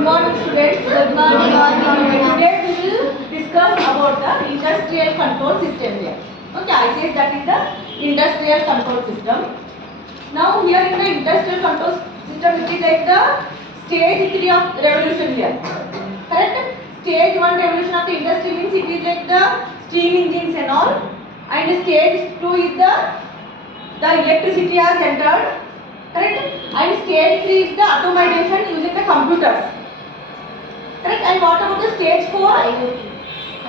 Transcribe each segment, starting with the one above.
Good morning, students. Good morning. Today we will discuss about the industrial control system here. Okay, ICS, that is the industrial control system. Now here in the industrial control system, it is like the stage 3 of revolution here. Correct? Stage 1 revolution of the industry means it is like the steam engines and all. And stage 2 is the electricity has entered. Correct? And stage 3 is the automation using the computers. Correct? And what about the stage 4? IoT.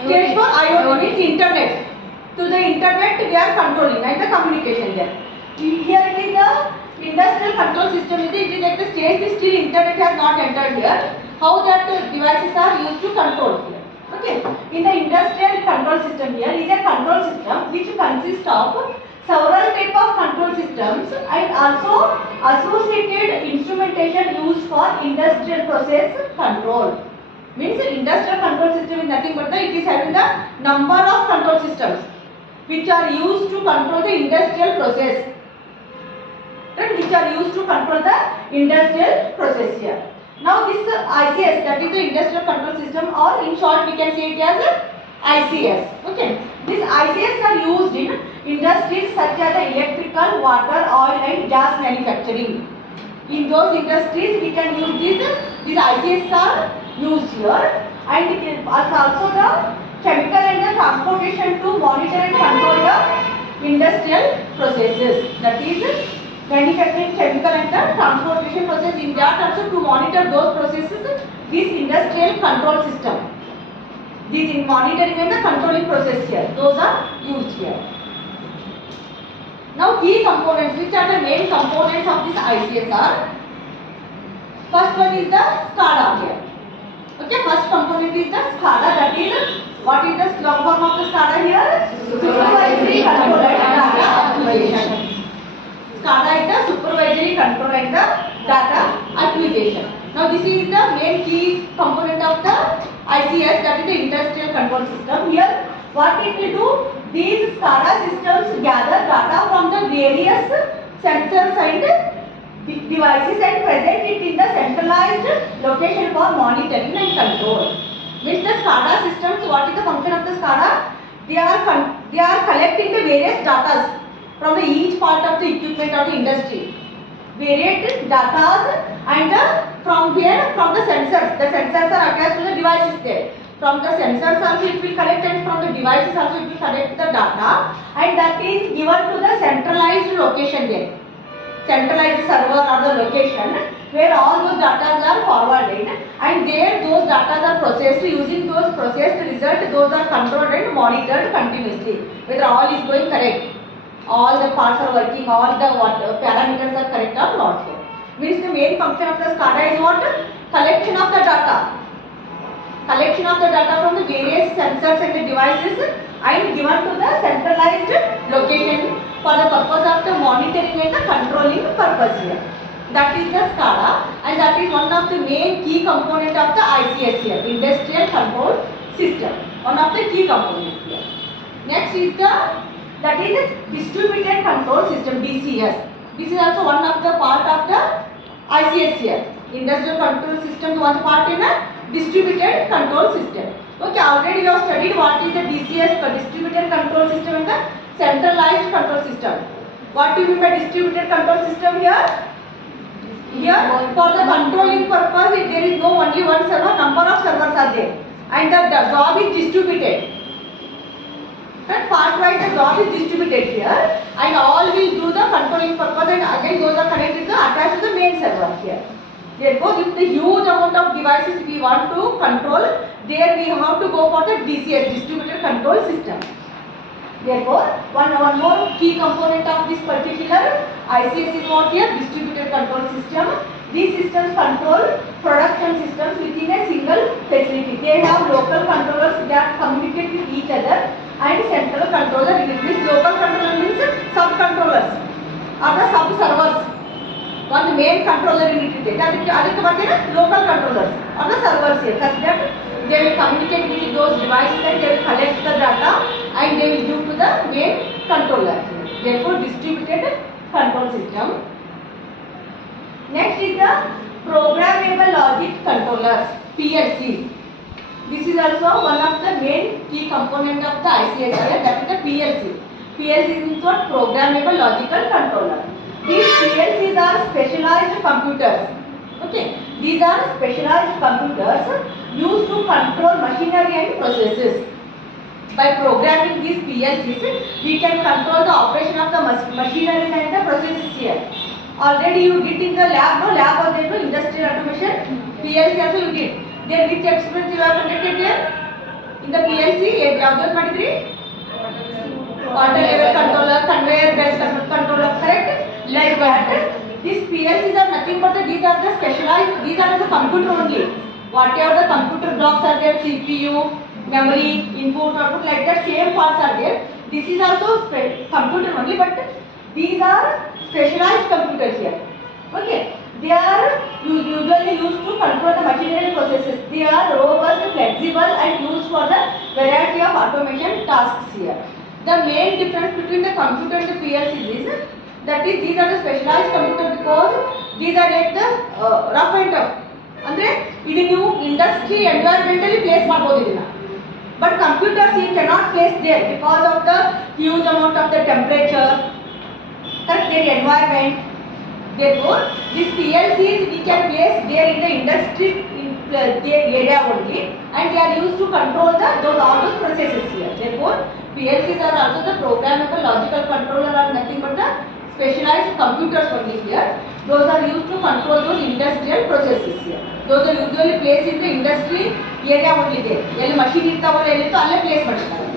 Stage 4 IoT means internet. To the internet we are controlling and the communication there. Here it is the industrial control system. It is like the stage is still internet has not entered here. How that devices are used to control here. Okay. In the industrial control system here is a control system which consists of several type of control systems and also associated instrumentation used for industrial process control. Means industrial control system is nothing but it is having the number of control systems which are used to control the industrial process. Right? Which are used to control the industrial process here. Now this ICS, that is the industrial control system, or in short we can say it as ICS. Okay. These ICS are used in industries such as the electrical, water, oil and gas manufacturing. In those industries we can use these ICS are used here, and it is also the chemical and the transportation to monitor and control the industrial processes. That is manufacturing, chemical and the transportation process. In that also to monitor those processes, this industrial control system. These in monitoring and the controlling process here, those are used here. Now key components, which are the main components of this ICS are. First one is the SCADA here. Okay, first component is the SCADA, that is, what is the long form of the SCADA here? Supervisory control and data acquisition. SCADA is the supervisory control and the data acquisition. Now this is the main key component of the ICS, that is the industrial control system. Here what it will do, these SCADA systems gather data from the various sensors and devices and present it in the centralized location for monitoring and control. Means the SCADA systems, what is the function of the SCADA? They are collecting the various data from the each part of the equipment of the industry. Various data and from where? From the sensors. The sensors are attached to the devices there. From the sensors also it will collect, and from the devices also it will collect the data, and that is given to the centralized location there. Centralized server or the location where all those data are forwarded, and there those data are processed. Using those processed results, those are controlled and monitored continuously whether all is going correct, all the parts are working, all the parameters are correct or not. Means the main function of the SCADA is what? Collection of the data. Collection of the data from the various sensors and the devices and given to the centralized location for the purpose of the monitoring and the controlling purpose here. That is the SCADA, and that is one of the main key component of the ICS here, industrial control system. One of the key components here. Next is that is distributed control system, DCS. This is also one of the part of the ICS here. Industrial control system was part in a distributed control system. Okay, already you have studied what is the DCS, the distributed control system, and the centralized control system. What do you mean by distributed control system here? Here, for the controlling purpose, there is no only one server, number of servers are there, and the job is distributed. And part wise the job is distributed here, and all will do the controlling purpose, and again those are connected to attached to the main server here. Therefore, if the huge amount of devices we want to control, there we have to go for the DCS, distributed control system. Therefore, one more key component of this particular ICS is what here? Distributed control system. These systems control production systems within a single facility. They have local controllers that communicate with each other, and central controller. This local controller means sub-controllers or the sub-servers. One main controller unit is there. Local controllers or the servers here, such that they will communicate with those devices and they will collect the data and they will give to the main controller. Therefore, distributed control system. Next is the programmable logic controllers, PLCs. This is also one of the main key component of the ICS here, that is the PLC. PLC means what? Programmable logical controller. These PLCs are specialized computers. Okay, these are specialized computers used to control machinery and processes. By programming these PLCs, we can control the operation of the machinery and the processes here. Already you did in the lab, no? Lab or there, no? Industrial automation, PLC also you did. Then which experiments you have conducted here? In the PLC, water level controller, conveyor belt controller, correct? Like that. These PLCs are nothing but these are the specialized, these are the computer only. Whatever the computer blocks are there, CPU, memory, input, output, like that, same parts are there. This is also computer only, but these are specialized computers here. Okay, they are usually used to control the machinery processes. They are robust, flexible, and used for the variety of automation tasks here. The main difference between the computer and the PLCs is that these are the specialized computer because these are like the rough and tough. ಅಂದ್ರೆ ಇದು ನೀವು industry ಎನ್ವೈರನ್ಮೆಂಟಲ್ಲಿ place ಮಾಡಬಹುದು ಇದನ್ನ. But computers you cannot place there because of the huge amount of the temperature, correct, their environment. Therefore, these PLCs we can place there in the industry area only, and they are used to control all those processes here. Therefore, PLCs are also the programmable logical controller are nothing but the specialized computers only here. Those are used to control those industrial processes here. Those are usually placed in the industry area only there. Elli machine irtavalla ellittu alle place ಮಾಡ್ತಾರೆ.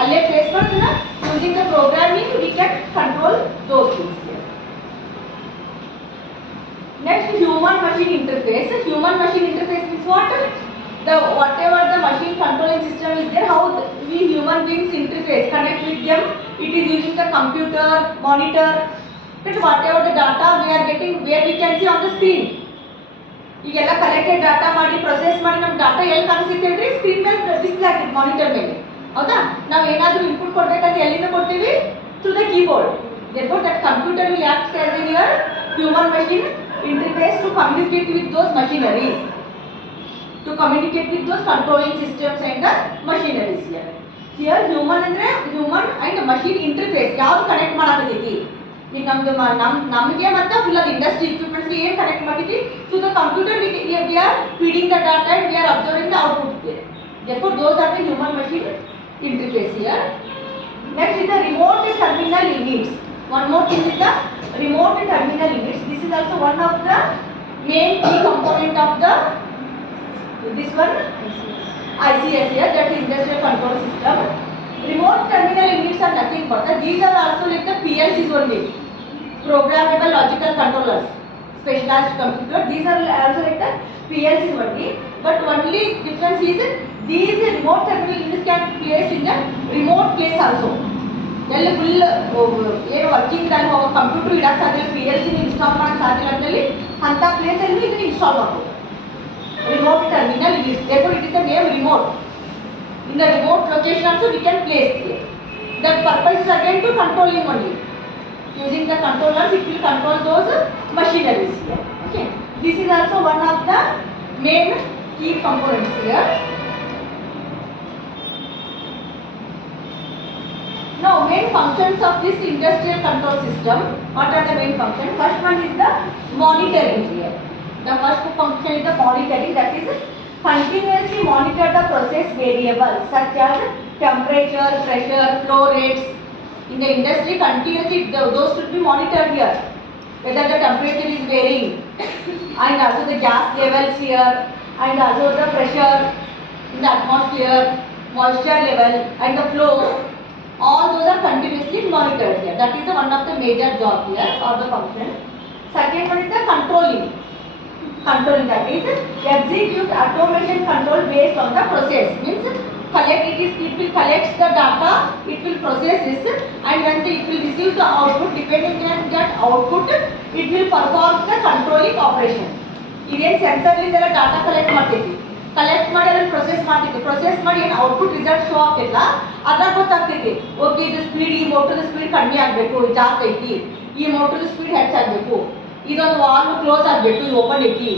Alle place ಮಾಡ್ತಾರೆ. Using the programming we can control those things here. Next, human machine interface. Human machine interface means what? Whatever the machine controlling system is there, how we human beings interface, connect with them. It is using the computer, monitor, that whatever the data we are getting, where we can see on the screen. ಈಗೆಲ್ಲ collected data ಮಾಡಿ process ಮಾಡಿ ನಮ್ಮ data ಎಲ್ಲಿ ಕಾಣಿಸುತ್ತೆ ಹೇಳ್ರಿ, screen ಮೇಲೆ display ಆಗ್ತದೆ, monitor ಮೇಲೆ. ಹೌದಾ? ನಾವು ಏನಾದರೂ ಇನ್ಪುಟ್ ಕೊಡಬೇಕಾದ್ರೆ ಎಲ್ಲಿಂದ ಕೊಡ್ತೀವಿ? Through the keyboard. therefore that computer will act as in your human machine interface to communicate with those machineries, to communicate with those controlling systems and the machineries here. Here human andre human and machine interface ಯಾವುದು connect ಮಾಡಾಕತ್ತೈತಿ ಈಗ ನಮಗೆ ಮತ್ತೆ full ಅದು industry equipments ಗೆ ಏನು connect ಮಾಡಿದ್ವಿ to the computer we are feeding the data and we are observing the output there. Therefore those are the human machine interface here. Next is the remote terminal units. One more thing is the remote terminal units. This is also one of the main key component of the this one ICS here, that is industrial control system. Remote terminal units are nothing but these are also like the PLCs only, programmable logical controllers, specialized computer. These are also like the PLCs only, but only difference is these remote terminal units can be placed in the remote place also. ಎಲ್ಲಿ full ಏನು working ಅಲ್ಲಿ ಹೋಗೋ computer ಇಡಕ್ಕೆ ಸಾಧ್ಯ, PLC install ಮಾಡಕ್ಕೆ ಸಾಧ್ಯ ಅಂತಲ್ಲಿ ಅಂಥ ಪ್ಲೇಸಲ್ಲಿ ಇದನ್ನ ಇನ್ಸ್ಟಾಲ್ ಮಾಡ್ಬೋದು. Remote terminal units. Therefore, it is the name remote. In the remote location also we can place here. The purpose is again to controlling only. Using the controllers, it will control those machineries here. Okay. This is also one of the main key components here. Now, main functions of this industrial control system. What are the main functions? First one is the monitoring here. The first function is the monitoring, that is continuously monitor the process variables such as temperature, pressure, flow rates. In the industry, continuously those should be monitored here. Whether the temperature is varying and also the gas levels here and also the pressure in the atmosphere, moisture level and the flow. All those are continuously monitored here. That is the one of the major job here or the function. Second one is the controlling. Controlling, that is execute automation control based on the process. Means it will collect the data, it will process this, and when it will receive the output, depending on that output, it will perform the controlling operation. Even sensor indella data collect ಮಾಡಿ ಅದನ್ನು process ಮಾಡಿ ಏನು output result show ಆಗ್ತಿಲ್ಲ ಅದ್ರಾಗ ಗೊತ್ತಾಗ್ತೈತಿ. Okay, ಇದು speed, ಈ motor speed ಕಡಿಮೆ ಆಗಬೇಕು, ಜಾಸ್ತಿ ಐತಿ, ಈ ಮೋಟರ್ ಸ್ಪೀಡ್ ಹೆಚ್ಚಾಗಬೇಕು, ಇದೊಂದು ವಾಲ್ವ್ ಕ್ಲೋಸ್ ಆಗಬೇಕು, ಇದು ಓಪನ್ ಐತಿ,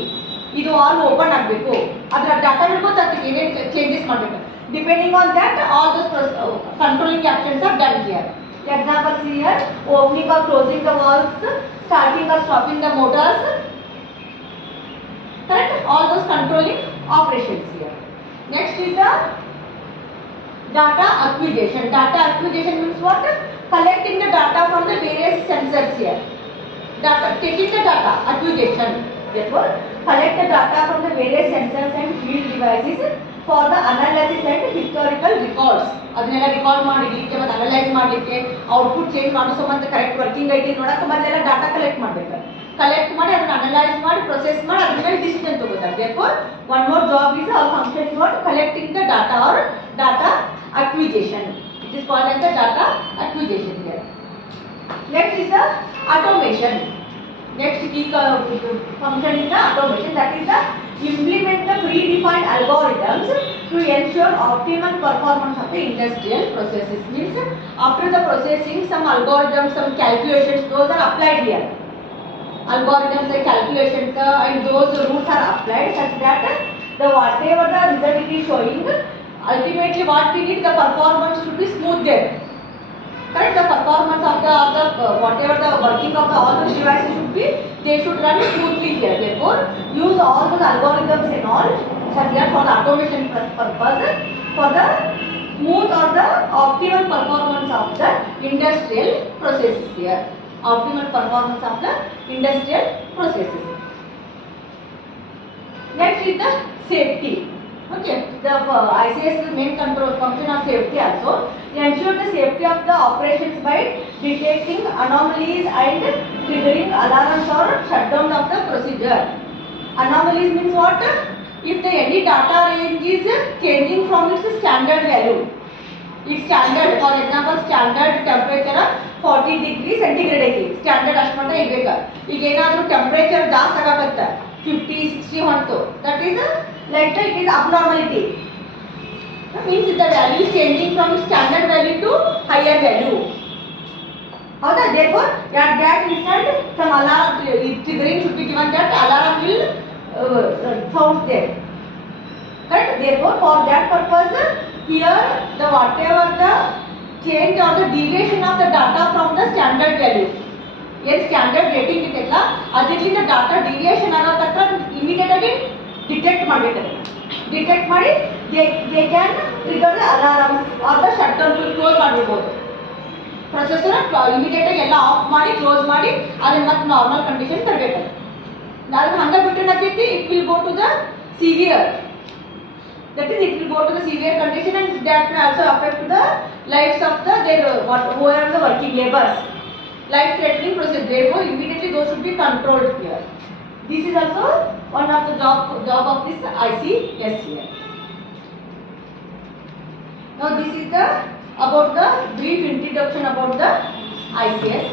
ಇದು ಆಲ್ ಓಪನ್ ಆಗಬೇಕು, ಅದರ ಡಾಟಾ ಬಿಡ್ಬೋದು, ಅದಕ್ಕೆ ಏನೇನು ಚೇಂಜಸ್ ಮಾಡಬೇಕು. Depending on that all those controlling actions are done here. Examples here: opening or closing the valves, starting or stopping the motors. Correct? All those controlling operations here. Next is the data acquisition. Data acquisition means what? Collecting the data from the various sensors here. Data, taking the data acquisition. Therefore, collect the data from the various sensors and field devices for the analysis and historical records. ಅದನ್ನೆಲ್ಲ record ಮಾಡಿ ಇಡಲಿಕ್ಕೆ ಮತ್ತು analyse ಮಾಡಲಿಕ್ಕೆ, output change ಮಾಡೋ ಸಂಬಂಧ correct working ಐತಿ ನೋಡಕ್ಕೆ ಮೊದಲೆಲ್ಲ ಡಾಟಾ ಕಲೆಕ್ಟ್ ಮಾಡಬೇಕು. ಕಲೆಕ್ಟ್ ಮಾಡಿ ಅದನ್ನು ಅನಲೈಸ್ ಮಾಡಿ ಪ್ರೊಸೆಸ್ ಮಾಡಿ ಅದ್ರ ಮೇಲೆ ಡಿಸಿಷನ್ ತಗೋತಾರೆ. Therefore one more job is our function is what? Collecting the data or data acquisition. It is called as the data acquisition here. Next is the automation. Next key function is the automation, that is the implement the predefined algorithms to ensure optimal performance of the industrial processes. Means after the processing some algorithms, some calculations, those are applied here. Algorithms and calculations and those rules are applied such that the whatever the result it is showing, ultimately what we need, the performance should be smooth there. Correct? The performance of the whatever the working of the all those devices should be, they should run smoothly here. Therefore, use all those algorithms and all such that for the automation purpose, for the smooth or the optimal performance of the industrial processes here. Optimal performance of the industrial processes. Next is the safety. Okay, the ICS is main control function of safety also. Ensure the safety of the operations by detecting anomalies and triggering alarms or shutdown of the procedure. Anomalies means what? If the any data range is changing from its standard value. If standard, for example, standard temperature 40 degrees centigrade ಐತಿ, standard ಅಷ್ಟು ಮಟ್ಟ ಇರಬೇಕು. ಈಗ ಏನಾದರೂ temperature ಜಾಸ್ತಿ ಆಗಕತ್ತ 50, 60 ಹೊಂಟು, that is like that it is abnormality. That means the value is changing from standard value to higher value. Howda? Therefore, at that instant some alarm triggering should be given, that alarm will sound there. Correct? Therefore, for that purpose, here the whatever the change or the deviation of the data from the standard value. Yes, standard rating ಇದೆಲ್ಲ ಅದರಿಂದ data deviation ಆಗೋ ತಕ್ಕ immediate ಆಗಿ detect ಮಾಡಬೇಕು. Detect ಮಾಡಿ they can trigger the alarm are the shut down, close ಮಾಡಿರ್ಬೋದು. Processor immediate ಆಗಿ ಎಲ್ಲ ಆಫ್ ಮಾಡಿ ಕ್ಲೋಸ್ ಮಾಡಿ ಅದನ್ನ ಮತ್ತೆ ನಾರ್ಮಲ್ ಕಂಡೀಷನ್ ತರಬೇಕು. ಅದನ್ನ ಹಂಗೆ ಬಿಟ್ಟರೆ ಏನಾಗ್ತೈತಿ, it will go to the severe. That is, it will go to the severe condition and that may also affect the lives of the whoever the working laborers. Life-threatening process. Therefore, immediately those should be controlled here. This is also one of the job of this ICS here. Now, this is the about the brief introduction about the ICS.